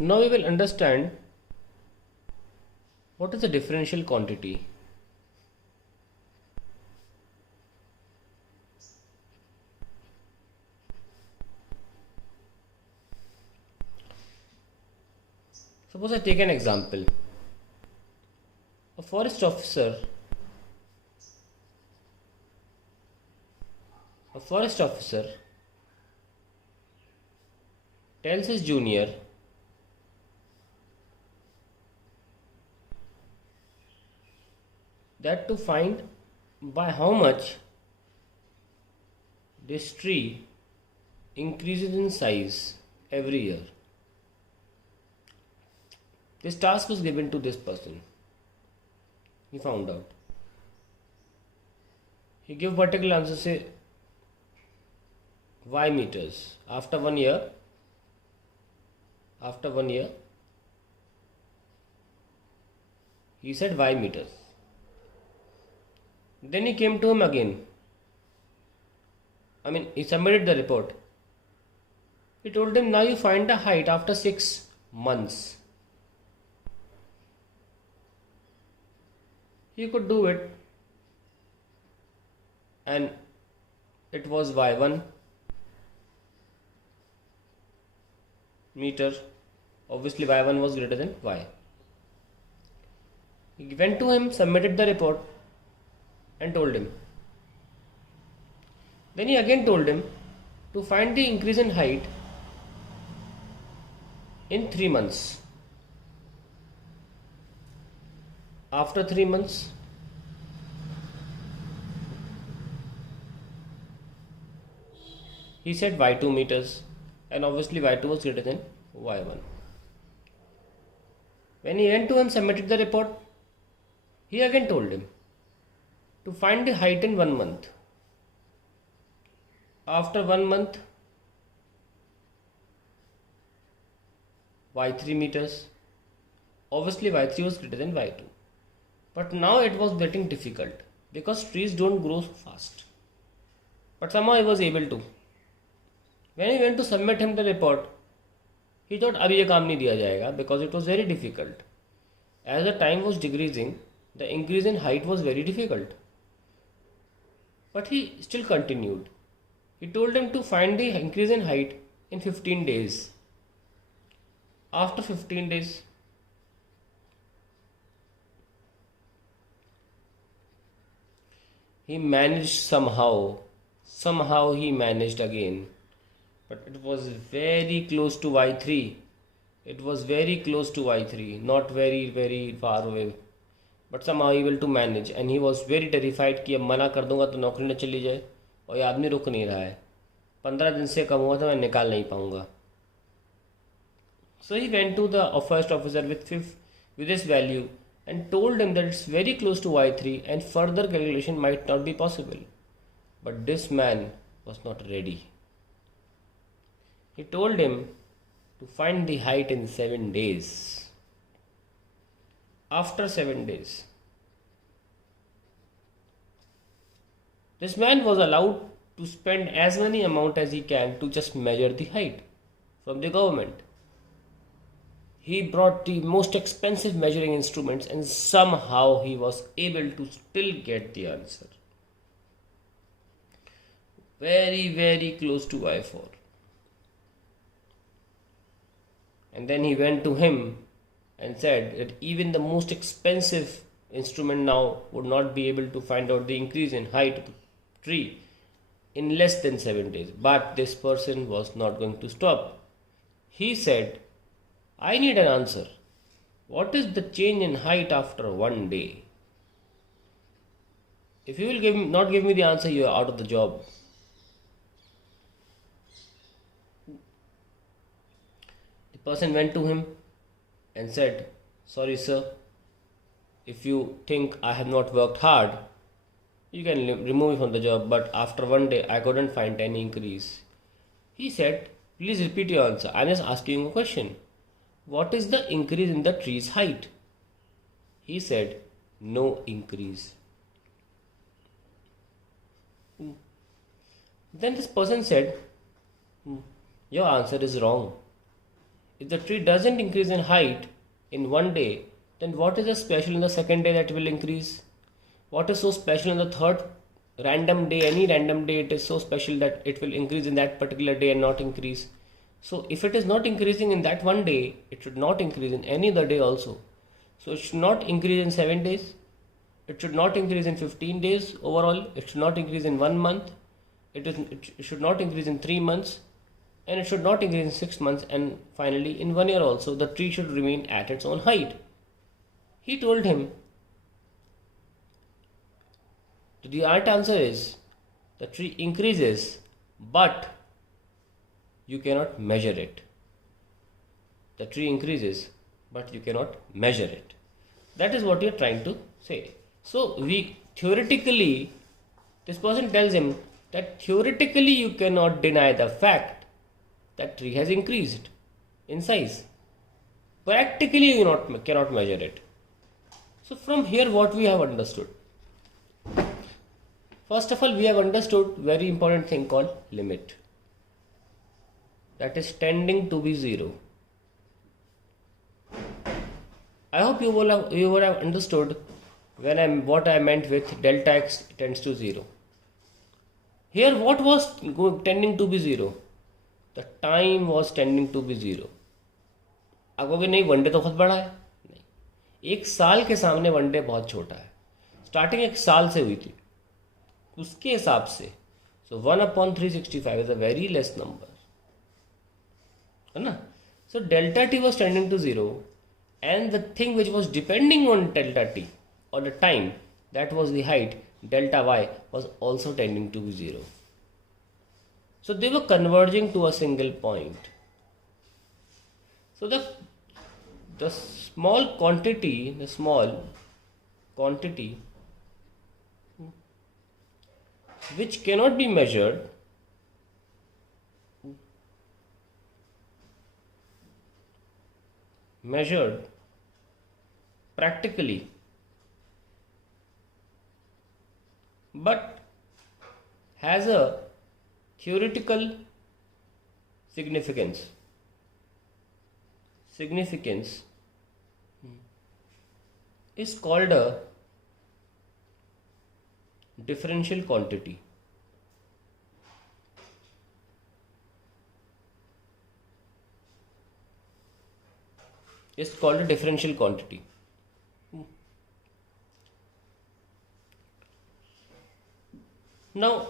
Now we will understand what is the differential quantity. Suppose I take an example. A forest officer tells his junior that to find by how much this tree increases in size every year. This task was given to this person. He found out. He gave particular answer, say y meters. After one year, he said y meters. Then he came to him again. He submitted the report. He told him, now you find the height after 6 months. He could do it, and it was y1 meter. Obviously y1 was greater than y. He went to him, submitted the report and told him. Then he again told him to find the increase in height in 3 months. After 3 months, he said y2 meters, and obviously y2 was greater than y1. When he went to him, submitted the report, he again told him to find the height in 1 month. After 1 month, y3 meters. Obviously y3 was greater than y2. But now it was getting difficult because trees don't grow so fast. But somehow he was able to. When he went to submit him the report, he thought अभी ये काम नहीं दिया जाएगा because it was very difficult. As the time was decreasing, the increase in height was very difficult. But he still continued. He told him to find the increase in height in 15 days. After 15 days, he managed somehow he managed again, but it was very close to y3. Not very far away, but somehow he able to manage, and he was very terrified कि अब मना कर दूंगा तो नौकरी न चली जाए, और ये आदमी रुक नहीं रहा है. 15 दिन से कम हुआ था, मैं निकाल नहीं पाऊंगा. So he went to the first officer with this value and told him that it's very close to y3 and further calculation might not be possible. But this man was not ready. He told him to find the height in 7 days. After 7 days, this man was allowed to spend as many amount as he can to just measure the height from the government. He brought the most expensive measuring instruments, and somehow he was able to still get the answer. Very close to y4. And then he went to him and said that even the most expensive instrument now would not be able to find out the increase in height of the tree in less than 7 days. But this person was not going to stop. He said, I need an answer. What is the change in height after 1 day? If you will not give me the answer, you are out of the job. The person went to him and said, sorry sir, if you think I have not worked hard, you can remove me from the job, but after 1 day I couldn't find any increase. He said, please repeat your answer. I am just asking you a question. What is the increase in the tree's height? He said, no increase. Then this person said, your answer is wrong. if the tree doesn't increase in height in one day, then what is the special in the second day that will increase? What is so special in the third random day? Any random day, it is so special that it will increase in that particular day and not increase. So if it is not increasing in that one day, it should not increase in any other day also. So it should not increase in 7 days. It should not increase in 15 days overall. It should not increase in 1 month. It should not increase in 3 months. And it should not increase in 6 months. And finally, in 1 year also, the tree should remain at its own height. He told him, the right answer is the tree increases, but you cannot measure it. The tree increases, but you cannot measure it. That is what you are trying to say. So theoretically, this person tells him that theoretically you cannot deny the fact that tree has increased in size. Practically you cannot measure it. So from here what we have understood? First of all, we have understood very important thing called limit. That is tending to be 0. I hope you would have understood what I meant with delta x tends to 0. Here what was tending to be 0? The time was tending to be 0. आप कहोगे नहीं वनडे तो बहुत बड़ा है, नहीं, 1 साल के सामने वनडे बहुत छोटा है. स्टार्टिंग 1 साल से हुई थी, उसके हिसाब से so 1/365 is a very less number, है ना. So delta t was tending to 0, and the thing which was depending on delta t or the time, that was the height, delta y, was also tending to be 0. So they were converging to a single point. So the small quantity which cannot be measured practically, but has a theoretical significance is called a differential quantity. It's called a differential quantity. Now,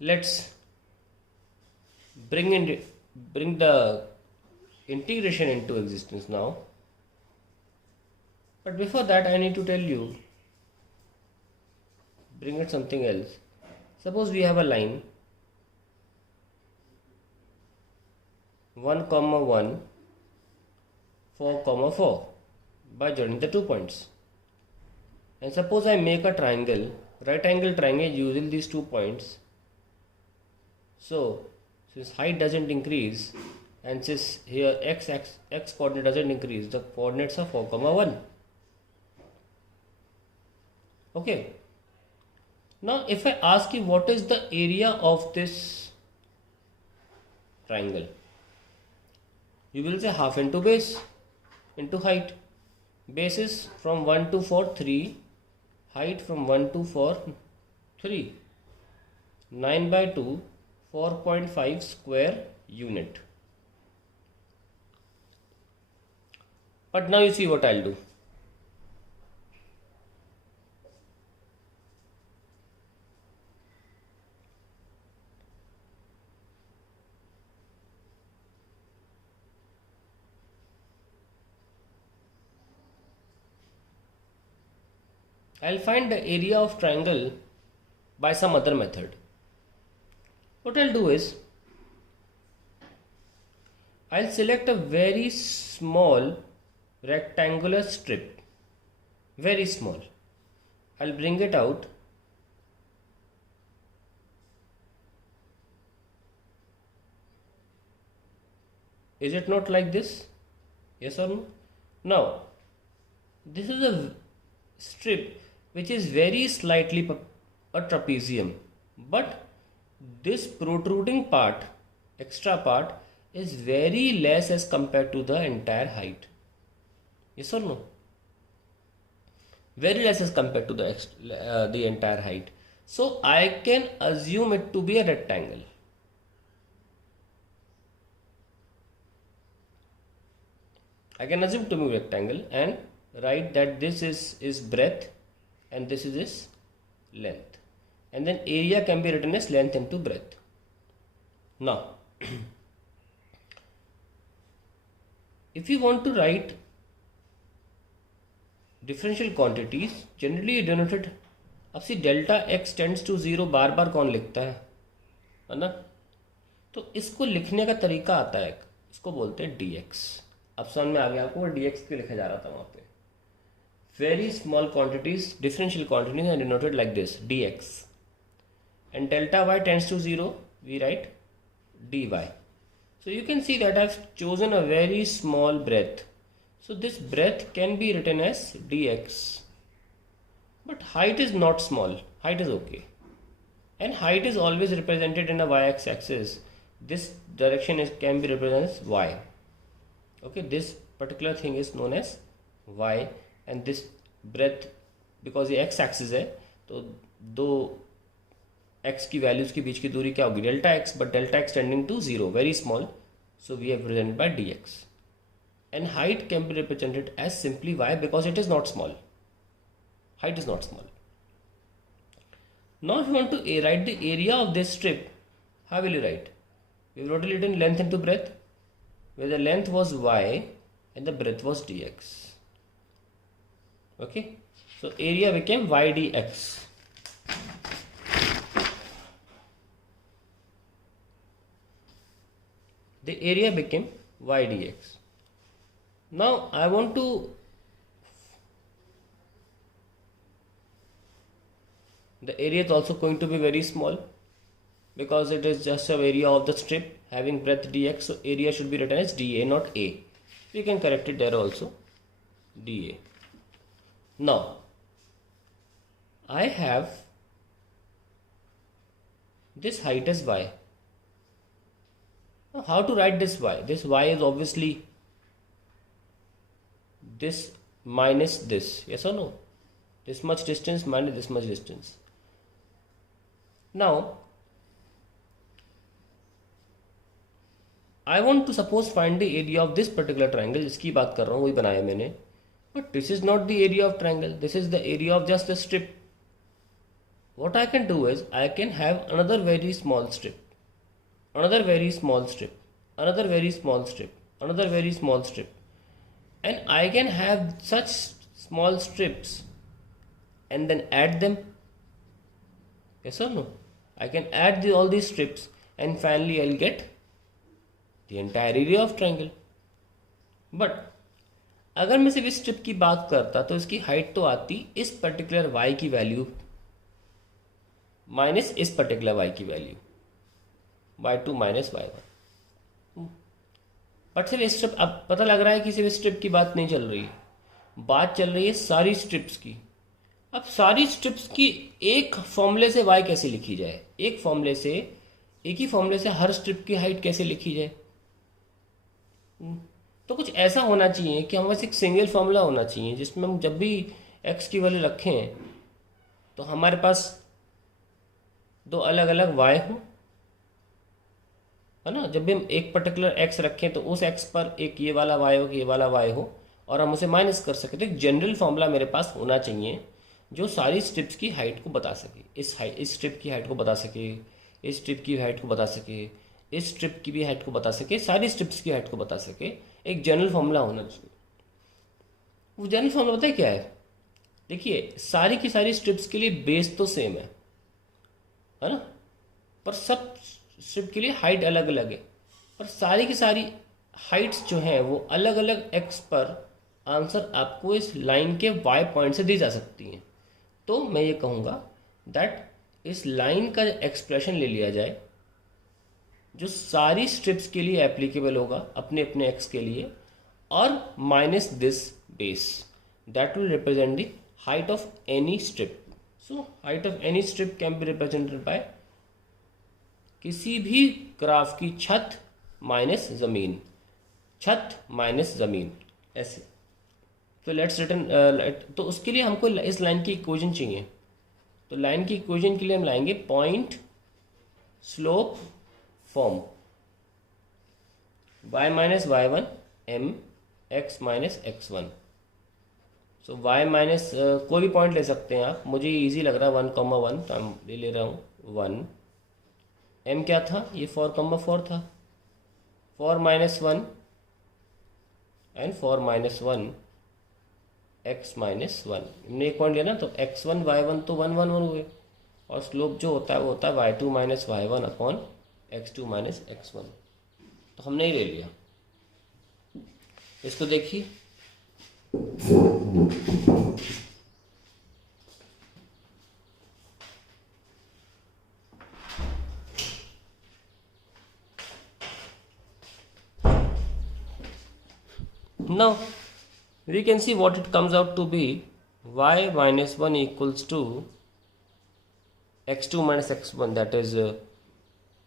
let's bring the integration into existence now. But before that, I need to tell you, bring it something else. Suppose we have a line 1, 1, 4, 4 by joining the 2 points. And suppose I make a triangle, right angle triangle using these 2 points. So since height doesn't increase and since here x coordinate doesn't increase, the coordinates are 4, 1. Okay. Now if I ask you what is the area of this triangle, you will say half into base into height. Base is from 1 to 4, 3. Height from 1 to 4, 3. 9 by 2, 4.5 square unit. But now you see what I'll do. I'll find the area of triangle by some other method. What I'll do is, I'll select a very small rectangular strip, very small. I'll bring it out. Is it not like this? Yes or no? Now, this is a strip which is very slightly a trapezium, but this protruding part, extra part, is very less as compared to the entire height. Yes or no? Very less as compared to the entire height. So I can assume it to be a rectangle. I can assume to be a rectangle and write that this is breadth and this is its length. And then area can be written as length into breadth. Now, if you want to write differential quantities, generally denoted, अब see delta x tends to 0 बार बार कौन लिखता है ना? तो इसको लिखने का तरीका आता है, इसको बोलते हैं dx. अब समझ में आ गया आपको, dx क्यों लिखा जा रहा था वहाँ पे. Very small quantities, differential quantities are denoted like this, dx. And delta y tends to 0, we write dy. So you can see that I've chosen a very small breadth. So this breadth can be written as dx. But height is not small, height is okay. And height is always represented in a y-x axis. This direction can be represented as y. Okay, this particular thing is known as y, and this breadth, because ये x axis है, तो दो x की वैल्यूज के बीच की दूरी क्या होगी, delta x, but delta x tending to 0, very small, so we have represented by dx. And height can be represented as simply y because it is not small. Height is not small. Now if you want to write the area of this strip, how will you write? We wrote it in length into breadth, where the length was y and the breadth was dx. Okay, so area became y dx. The area became y dx. Now I want to the area is also going to be very small because it is just a area of the strip having breadth dx, so area should be written as dA, not A. You can correct it there also, dA. Now I have this height as y. Now how to write this y? This y is obviously this minus this, yes or no? This much distance minus this much distance. Now I want to suppose find the area of this particular triangle, जिसकी बात कर रहा हूँ वही बनाया मैंने. But this is not the area of triangle, this is the area of just the strip. What I can do is I can have another very small strip, another very small strip, another very small strip, another very small strip, and I can have such small strips and then add them. Yes or no? I can add all these strips and finally I'll get the entire area of triangle. But अगर मैं सिर्फ इस स्ट्रिप की बात करता तो इसकी हाइट तो आती इस पर्टिकुलर y की वैल्यू माइनस इस पर्टिकुलर y की value, y2 minus y1. But सिर्फ इस स्ट्रिप, अब पता लग रहा है कि सिर्फ स्ट्रिप की बात नहीं चल रही, बात चल रही है सारी स्ट्रिप्स की. अब सारी स्ट्रिप्स की एक फॉर्मूले से y कैसे लिखी जाए, एक ही फॉर्मूले से हर स्ट्रिप की हाइट कैसे लिखी जाए. तो कुछ ऐसा होना चाहिए कि हमारे पास एक सिंगल फॉर्मूला होना चाहिए जिसमें हम जब भी x की वैल्यू रखें तो हमारे पास दो अलग अलग y हो, है ना. जब भी हम एक पर्टिकुलर x रखें तो उस x पर एक ये वाला y हो, ये वाला y हो, और हम उसे माइनस कर सकें. तो एक जनरल फॉर्मूला मेरे पास होना चाहिए जो सारी स्ट्रिप्स की हाइट को बता सके. इस स्ट्रिप की हाइट को बता सके, इस स्ट्रिप की हाइट को बता सके, इस स्ट्रिप की भी हाइट को बता सके, सारी स्ट्रिप्स की हाइट को बता सके. एक जनरल फॉर्मूला होना चाहिए. वो जनरल फॉर्मूला पता है क्या है? देखिए सारी की सारी स्ट्रिप्स के लिए बेस तो सेम है ना, पर सब स्ट्रिप के लिए हाइट अलग अलग है. पर सारी की सारी हाइट्स जो हैं वो अलग अलग x पर आंसर आपको इस लाइन के y पॉइंट से दी जा सकती हैं. तो मैं ये कहूँगा दैट इस लाइन का एक्सप्रेशन ले लिया जाए जो सारी स्ट्रिप्स के लिए एप्लीकेबल होगा अपने अपने x के लिए, और minus this base that will represent the height of any strip. So height of any strip can be represented by किसी भी ग्राफ की छत माइनस ज़मीन, छत माइनस ज़मीन, ऐसे। तो लेट्स रिटर्न, तो उसके लिए हमको इस लाइन की इक्वेशन चाहिए। तो लाइन की इक्वेशन के लिए हम लाएंगे point slope form, y minus Y one M X minus X one. So y minus कोई भी पॉइंट ले सकते हैं आप, मुझे इजी लग रहा है 1,1 तो हम ले रहा हूँ 1। m क्या था, ये 4,4 था, 4 माइनस 1 एंड 4 माइनस 1 x माइनस 1। हमने एक पॉइंट लिया ना, तो x1 y1 तो 1 1 1 हुए, और स्लोप जो होता है वो होता है y2 minus y1 upon x2 minus x1। तो हमने ही ले लिया। इसको देखिए, now we can see what it comes out to be, y minus 1 equals to x2 minus x1, that is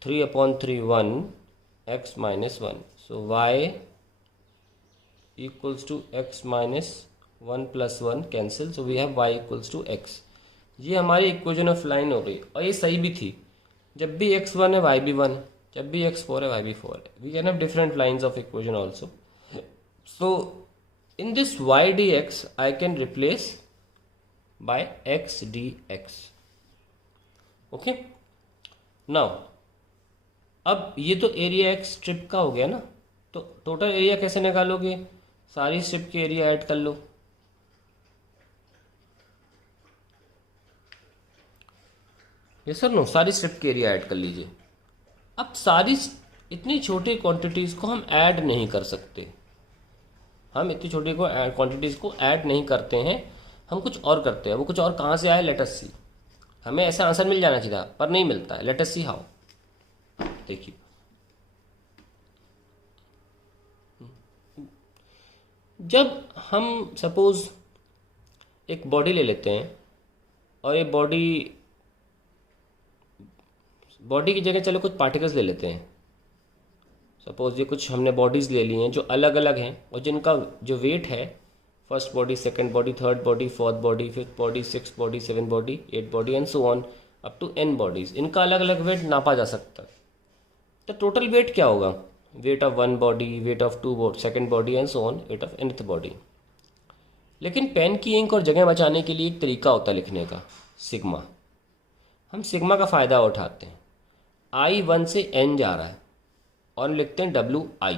3 upon 3 1 x minus 1. So y equals to x minus 1 plus 1 cancel, so we have y equals to x. ये हमारी equation of line हो गई, और ये सही भी थी। जब भी x1 है y भी 1, जब भी x4 है y भी 4 है। We can have different lines of equation also. So in this y dx I can replace by x dx. Okay, now अब ये तो एरिया एक स्ट्रिप का हो गया ना, तो टोटल एरिया कैसे निकालोगे, सारी स्ट्रिप के एरिया ऐड कर लो। यस सर, नो, सारी स्ट्रिप के एरिया ऐड कर लीजिए। अब सारी इतनी छोटी क्वांटिटीज़ को हम ऐड नहीं कर सकते, हम इतनी छोटी क्वांटिटीज़ को ऐड नहीं करते हैं, हम कुछ और करते हैं। वो कुछ और कहाँ से आए, लेट अस सी। हमें ऐसा आंसर मिल जाना चाहिए था, पर नहीं मिलता है। Let us see how. देखिए, जब हम सपोज एक बॉडी ले लेते हैं, और ये बॉडी की जगह चलो कुछ पार्टिकल्स ले लेते हैं। सपोज ये कुछ हमने बॉडीज़ ले ली हैं जो अलग अलग हैं, और जिनका जो वेट है, first body, second body, third body, fourth body, fifth body, six body, seven body, eight body and so on up to n bodies, इनका अलग अलग वेट नापा जा सकता है। तो टोटल वेट क्या होगा, weight of one body, weight of two second body and so on, weight of nth body. लेकिन पेन की इंक और जगह बचाने के लिए एक तरीका होता है लिखने का, सिग्मा। हम सिग्मा का फ़ायदा उठाते हैं। I 1 से n जा रहा है और लिखते हैं WI।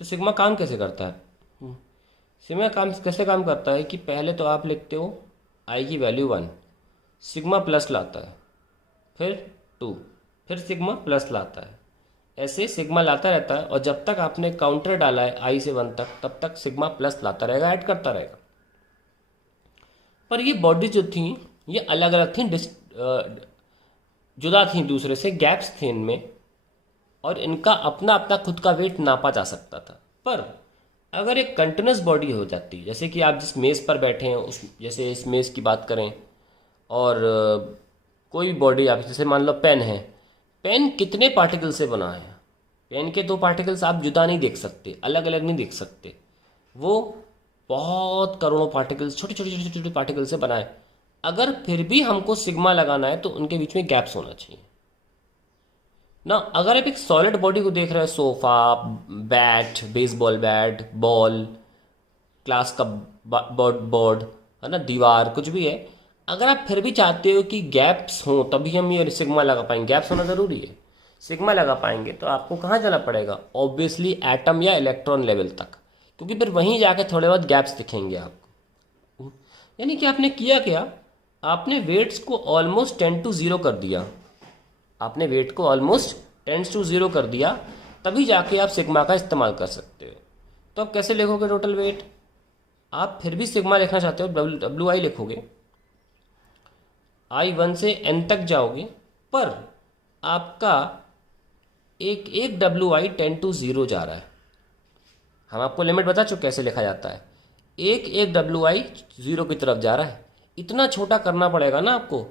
तो सिग्मा काम कैसे करता है, सिग्मा कैसे काम करता है कि पहले तो आप लिखते हो I की वैल्यू 1, सिग्मा प्लस लाता है, फिर 2, फिर सिग्मा प्लस लाता है, ऐसे सिग्मा लाता रहता है। और जब तक आपने काउंटर डाला है I से 1 तक, तब तक सिग्मा प्लस लाता रहेगा, ऐड करता रहेगा। पर ये बॉडी जो थी ये अलग अलग थी, जुदा थी दूसरे से, गैप्स थे इनमें, और इनका अपना अपना खुद का वेट नापा जा सकता था। पर अगर एक कंटिन्यूस बॉडी हो जाती, जैसे कि आप जिस मेज़ पर बैठे हैं उस, जैसे इस मेज़ की बात करें, और कोई बॉडी आप, जैसे मान लो पेन है, पेन कितने पार्टिकल से बना है, पेन के दो पार्टिकल्स आप जुदा नहीं देख सकते, अलग अलग नहीं देख सकते, वो बहुत करोड़ों पार्टिकल्स, छोटे छोटे छोटे छोटे पार्टिकल से बना है। अगर फिर भी हमको सिग्मा लगाना है तो उनके बीच में गैप्स होना चाहिए ना। अगर आप एक सॉलिड बॉडी को देख रहे हैं, sofa, bat, baseball bat, ball, class का बोर्ड है ना, दीवार, कुछ भी है, अगर आप फिर भी चाहते हो कि गैप्स हों तभी हम ये सिग्मा लगा पाएंगे, गैप्स होना ज़रूरी है, सिग्मा लगा पाएंगे, तो आपको कहाँ जाना पड़ेगा, ऑब्वियसली एटम या इलेक्ट्रॉन लेवल तक, क्योंकि फिर वहीं जाके थोड़े बहुत गैप्स दिखेंगे आपको। यानी कि आपने किया क्या, आपने वेट्स को ऑलमोस्ट 10 to 0 कर दिया, आपने वेट को ऑलमोस्ट 10 to 0 कर दिया, तभी जाके आप सिग्मा का इस्तेमाल कर सकते हो। तो आप कैसे लिखोगे टोटल वेट, आप फिर भी सिग्मा लिखना चाहते हो, WI लिखोगे, I 1 से n तक जाओगे, पर आपका एक एक WI 10 to 0 जा रहा है। हम आपको लिमिट बता चुके कैसे लिखा जाता है, एक एक WI 0 की तरफ जा रहा है। इतना छोटा करना पड़ेगा ना आपको,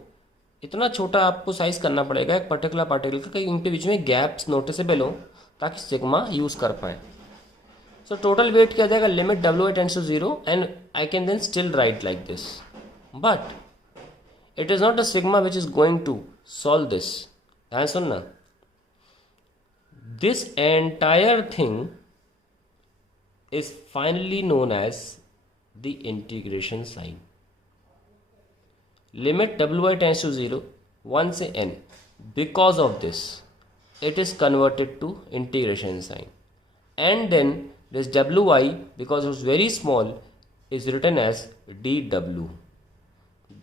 इतना छोटा आपको साइज करना पड़ेगा एक पर्टिकुलर पार्टिकल का कि इनके बीच में गैप्स नोटिसेबल हो ताकि सिग्मा यूज़ कर पाए. So total weight क्या आ जाएगा, limit WI tends to 0 and I can then still write like this. But it is not a sigma which is going to solve this. ध्यान सुनना, this entire thing is finally known as the integration sign. Limit WI tends to 0 1 से n. Because of this it is converted to integration sign, and then this WI, because it's very small, is written as dW.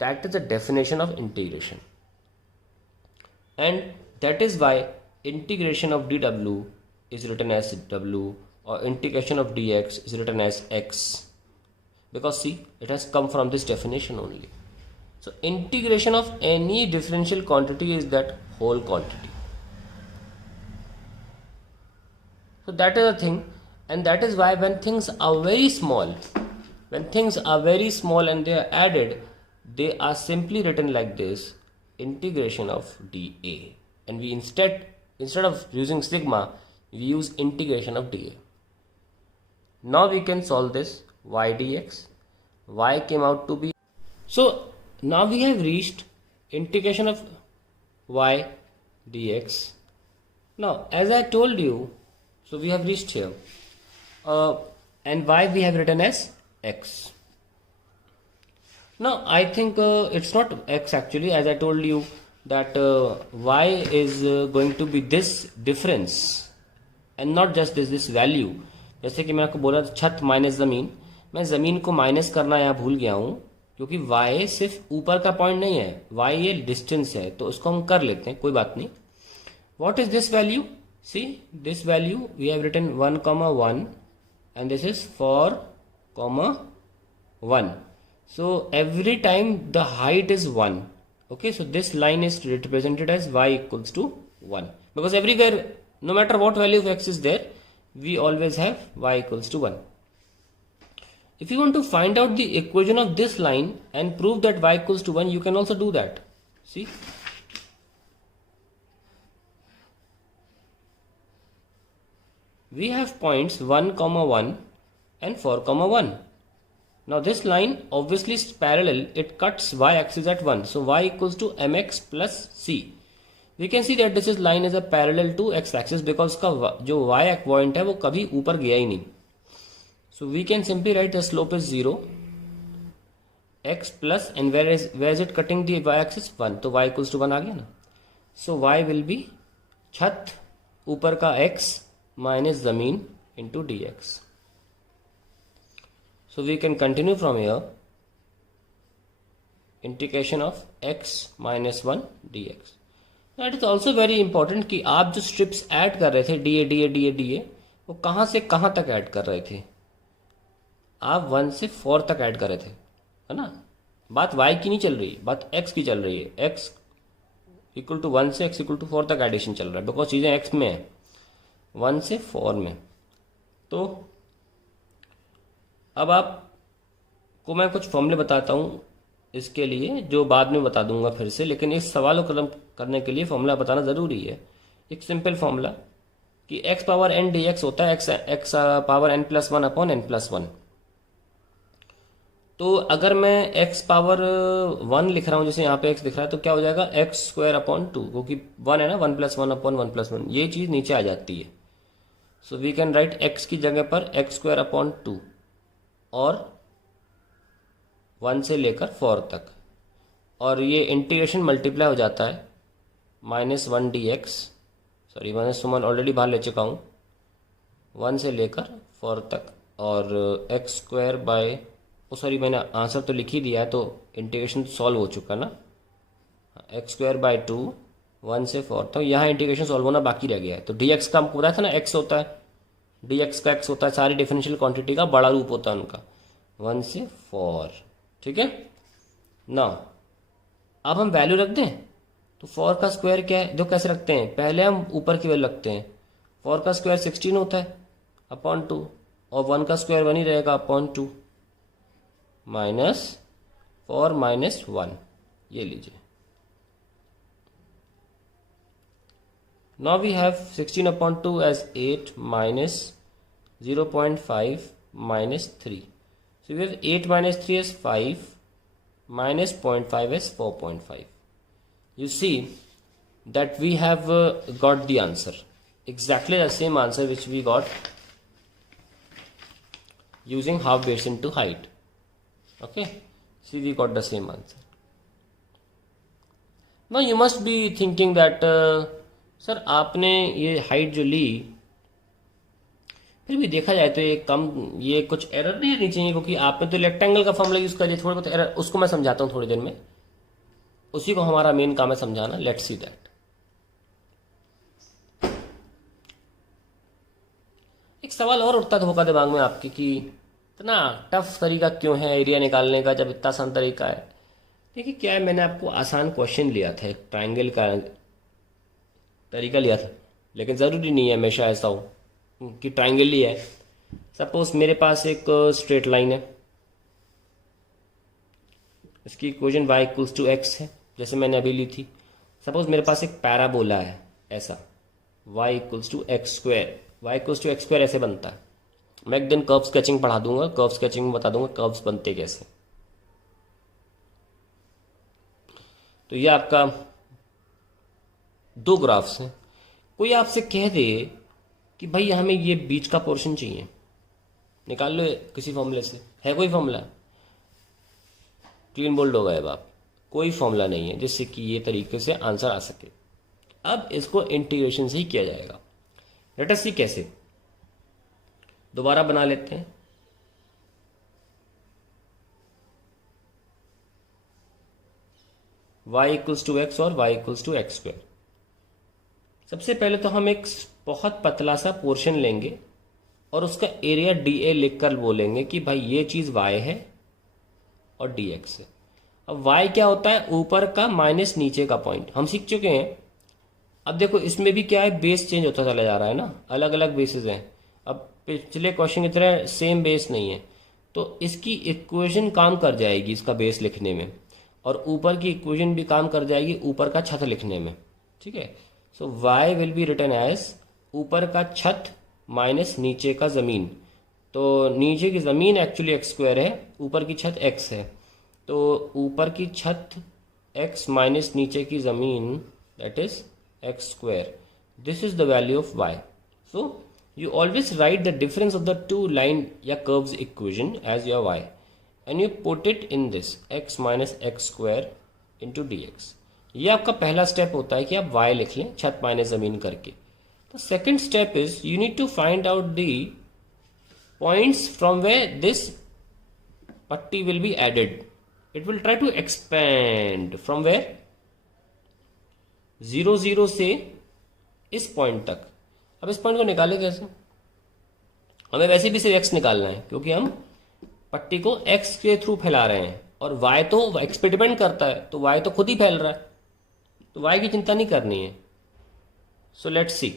That is the definition of integration, and that is why integration of dW is written as W, or integration of dx is written as x, because see, it has come from this definition only. So integration of any differential quantity is that whole quantity. So that is the thing, and that is why when things are very small, and they are added, they are simply written like this: integration of dA, and we instead of using sigma, we use integration of dA. Now we can solve this y dx. Y came out to be, so now we have reached integration of y dx. Now as I told you, so we have reached here, and y we have written as x. Now I think it's not x actually, as I told you that y is going to be this difference and not just this value. जैसे कि मैं आपको बोला था छत माइनस ज़मीन, मैं ज़मीन को माइनस करना यहाँ भूल गया हूँ क्योंकि y सिर्फ ऊपर का पॉइंट नहीं है, y ये डिस्टेंस है, तो उसको हम कर लेते हैं, कोई बात नहीं. What is this value? See, this value we have written 1, 1, and this is 4, 1. So every time the height is 1. Okay, so this line is represented as y equals to 1, because everywhere, no matter what value of x is there, we always have y equals to 1. If you want to find out the equation of this line and prove that y equals to 1, you can also do that. See, we have points 1, 1 and 4, 1. Now this line obviously is parallel, it cuts y axis at 1, so y equals to mx plus c. We can see that this is line is a parallel to x axis because का जो y point है वो कभी ऊपर गया ही नहीं. So we can simply write the slope is 0, x plus, and where is it cutting the y axis? 1, तो y equals to 1 आ गया ना. So y will be छत ऊपर का x minus ज़मीन into dx. So we can continue from here. Integration of x minus 1 dx. Now it is also very important कि आप जो स्ट्रिप्स ऐड कर रहे थे dA वो कहाँ से कहाँ तक ऐड कर रहे थे. आप 1 से 4 तक ऐड कर रहे थे, है ना. बात y की नहीं चल रही, बात x की चल रही है. x इक्वल टू 1 से x इक्वल टू 4 तक एडिशन चल रहा है, बिकॉज चीज़ें x में है, 1 से 4 में. तो अब आपको मैं कुछ फॉर्मूले बताता हूँ इसके लिए, जो बाद में बता दूंगा फिर से, लेकिन इस सवाल को करने के लिए फॉर्मूला बताना ज़रूरी है. एक सिंपल फॉर्मूला कि x पावर n dx होता है x power n plus 1 upon n plus 1. तो अगर मैं x पावर 1 लिख रहा हूँ, जैसे यहाँ पे x दिख रहा है, तो क्या हो जाएगा x स्क्वायर अपॉन 2, क्योंकि 1 है ना, 1 प्लस 1 अपॉन 1 प्लस 1, ये चीज़ नीचे आ जाती है. So we can write x की जगह पर x स्क्वायर अपॉन 2 और 1 से लेकर 4 तक, और ये इंटीग्रेशन मल्टीप्लाई हो जाता है -1 dx, सॉरी -1 ऑलरेडी बाहर ले चुका हूँ, 1 से लेकर 4 तक, और x स्क्वायर बाय, सॉरी मैंने आंसर तो लिख ही दिया है, तो इंटीग्रेशन सॉल्व हो चुका ना. x स्क्वायर बाय 2 1 से 4, तो यहाँ इंटीग्रेशन सॉल्व होना बाकी रह गया है. तो dx का हमको बताया था ना, x होता है, dx का x होता है, सारी डिफरेंशियल क्वांटिटी का बड़ा रूप होता है उनका, 1 से 4. ठीक है ना. अब हम वैल्यू रख दें, तो 4 का स्क्वायर क्या है, देखो कैसे रखते हैं, पहले हम ऊपर की वैल्यू रखते हैं. 4 का स्क्वायर 16 होता है अपॉन 2, और 1 का स्क्वायर 1 ही रहेगा अपॉन 2, -4 -1, ये लीजिए. Now we have 16/2 as 8 minus 0.5 minus 3. So we have 8 minus 3 as 5 minus 0.5 as 4.5. You see that we have got the answer. Exactly the same answer which we got using half base into height. Okay. See, we got the same answer. Now you must be thinking that sir आपने ये हाइट जो ली, फिर भी देखा जाए तो ये कुछ एरर नहीं आनी चाहिए, क्योंकि आपने तो रेक्टेंगल का फॉर्मूला यूज करिए। थोड़ा बहुत एरर उसको मैं समझाता हूँ थोड़ी देर में, उसी को हमारा मेन काम है समझाना। Let's see that. एक सवाल और उठता होगा दिमाग में आपके कि इतना टफ तरीका क्यों है एरिया निकालने का जब इतना आसान तरीका है। देखिए क्या है, मैंने आपको आसान क्वेश्चन लिया था, एक ट्राइंगल का तरीका लिया था, लेकिन ज़रूरी नहीं है हमेशा ऐसा हो कि ट्राइंगल ही है। सपोज मेरे पास एक स्ट्रेट लाइन है, इसकी equation y equals to x है जैसे मैंने अभी ली थी। सपोज मेरे पास एक पैराबोला है ऐसा, y equals to x square, y equals to x square ऐसे बनता है। मैं एक दिन कर्व स्केचिंग पढ़ा दूंगा, कर्व स्केचिंग में बता दूंगा कर्व्स बनते कैसे। तो ये आपका दो ग्राफ्स हैं। कोई आपसे कह दे कि भाई हमें ये बीच का पोर्शन चाहिए, निकाल लो किसी फॉर्मूले से। है कोई फॉर्मूला? क्लीन बोल्ड होगा अब आप, कोई फॉर्मूला नहीं है जिससे कि ये तरीके से आंसर आ सके। अब इसको इंटीग्रेशन से ही किया जाएगा। लेट अस सी कैसे। दोबारा बना लेते हैं। y इक्वल्स टू एक्स और y equals to x square. सबसे पहले तो हम एक बहुत पतला सा पोर्शन लेंगे और उसका एरिया dA लिखकर बोलेंगे कि भाई ये चीज y है और dx है। अब y क्या होता है? ऊपर का माइनस नीचे का पॉइंट, हम सीख चुके हैं। अब देखो इसमें भी क्या है, बेस चेंज होता चला जा रहा है ना, अलग अलग बेसिस हैं। अब पिछले क्वेश्चन की तरह सेम बेस नहीं है, तो इसकी इक्वेशन काम कर जाएगी इसका बेस लिखने में, और ऊपर की इक्वेशन भी काम कर जाएगी ऊपर का छत लिखने में। ठीक है, so y will be written as ऊपर का छत माइनस नीचे का जमीन। तो नीचे की जमीन एक्चुअली एक्स स्क्वायर है, ऊपर की छत x है, तो ऊपर की छत x माइनस नीचे की जमीन that is x square. This is the value of y। So you always write the difference of the two line या curves equation as your y and you put it in this x minus x square into dx। ये आपका पहला स्टेप होता है कि आप y लिख लें छत माइनस जमीन करके। The second step is you need to find out the points from where this putty will be added. It will try to expand from where 0 0 से इस पॉइंट तक। अब इस पॉइंट को निकाले कैसे? हमें वैसे भी सिर्फ x निकालना है, क्योंकि हम पट्टी को x के थ्रू फैला रहे हैं और y तो x पे डिपेंड करता है, तो y तो खुद ही फैल रहा है, तो y की चिंता नहीं करनी है। So let's see.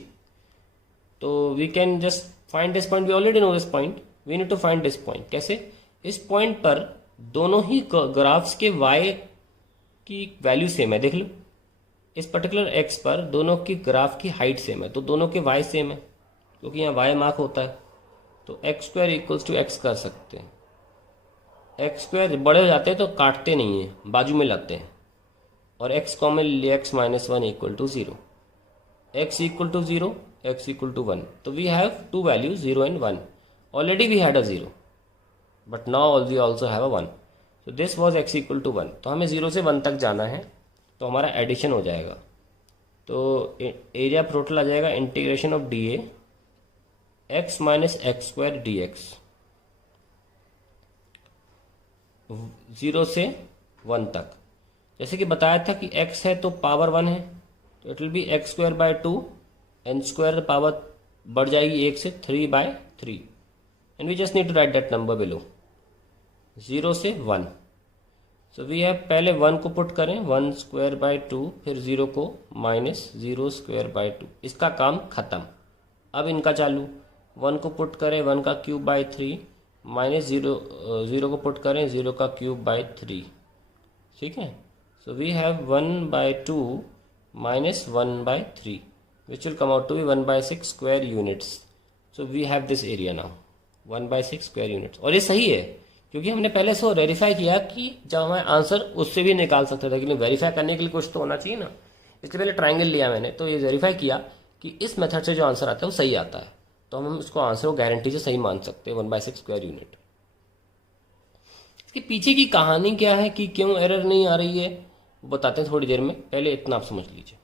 तो we can just find this point, we already know this point, we need to find this point. कैसे? इस पॉइंट पर दोनों ही ग्राफ्स के y की वैल्यू सेम है। देख लो, इस पर्टिकुलर x पर दोनों की ग्राफ की हाइट सेम है, तो दोनों के y सेम है, क्योंकि यहाँ y मार्क होता है। तो x square equals to x कर सकते हैं। एक्स स्क्वायर बड़े हो जाते हैं तो काटते नहीं हैं, बाजू में लाते हैं, और एक्स कॉमन ले x minus 1 equal to 0, x equal to 0, x equal to 1। तो we have two values 0 and 1। Already we had a 0 but now we also have a 1। So this was x equal to 1। तो हमें 0 से 1 तक जाना है, तो हमारा एडिशन हो जाएगा। तो एरिया टोटल आ जाएगा integration of D A x minus x square D x, 0 से 1 तक। जैसे कि बताया था कि x है तो पावर 1 है, तो it will be x square by 2, n square power बढ़ जाएगी 1 से 3/3, and we just need to write that number below 0 से 1। सो वी हैव पहले 1 को पुट करें, 1 स्क्वायर बाय 2, फिर 0 को माइनस 0 स्क्वायर बाय 2। इसका काम खत्म। अब इनका चालू, 1 को पुट करें 1 का क्यूब बाय 3, माइनस 0 को पुट करें 0 का क्यूब बाय 3। ठीक है, so we have 1/2 minus 1/3। which will come out to be 1/6 square units. So we have this area now 1/6 square units. और ये सही है क्योंकि हमने पहले से वेरीफाई किया कि जब हमें आंसर उससे भी निकाल सकते थे, लेकिन वेरीफाई करने के लिए कुछ तो होना चाहिए ना, इसलिए पहले ट्राइंगल लिया मैंने, तो ये वेरीफाई किया कि इस मेथड से जो आंसर आता है वो सही आता है, तो हम इसको आंसर को गारंटी से सही मान सकते हैं 1/6 स्क्वायर यूनिट। इसके पीछे की कहानी क्या है कि क्यों एरर नहीं आ रही है वो बताते हैं थोड़ी देर में, पहले इतना आप समझ लीजिए।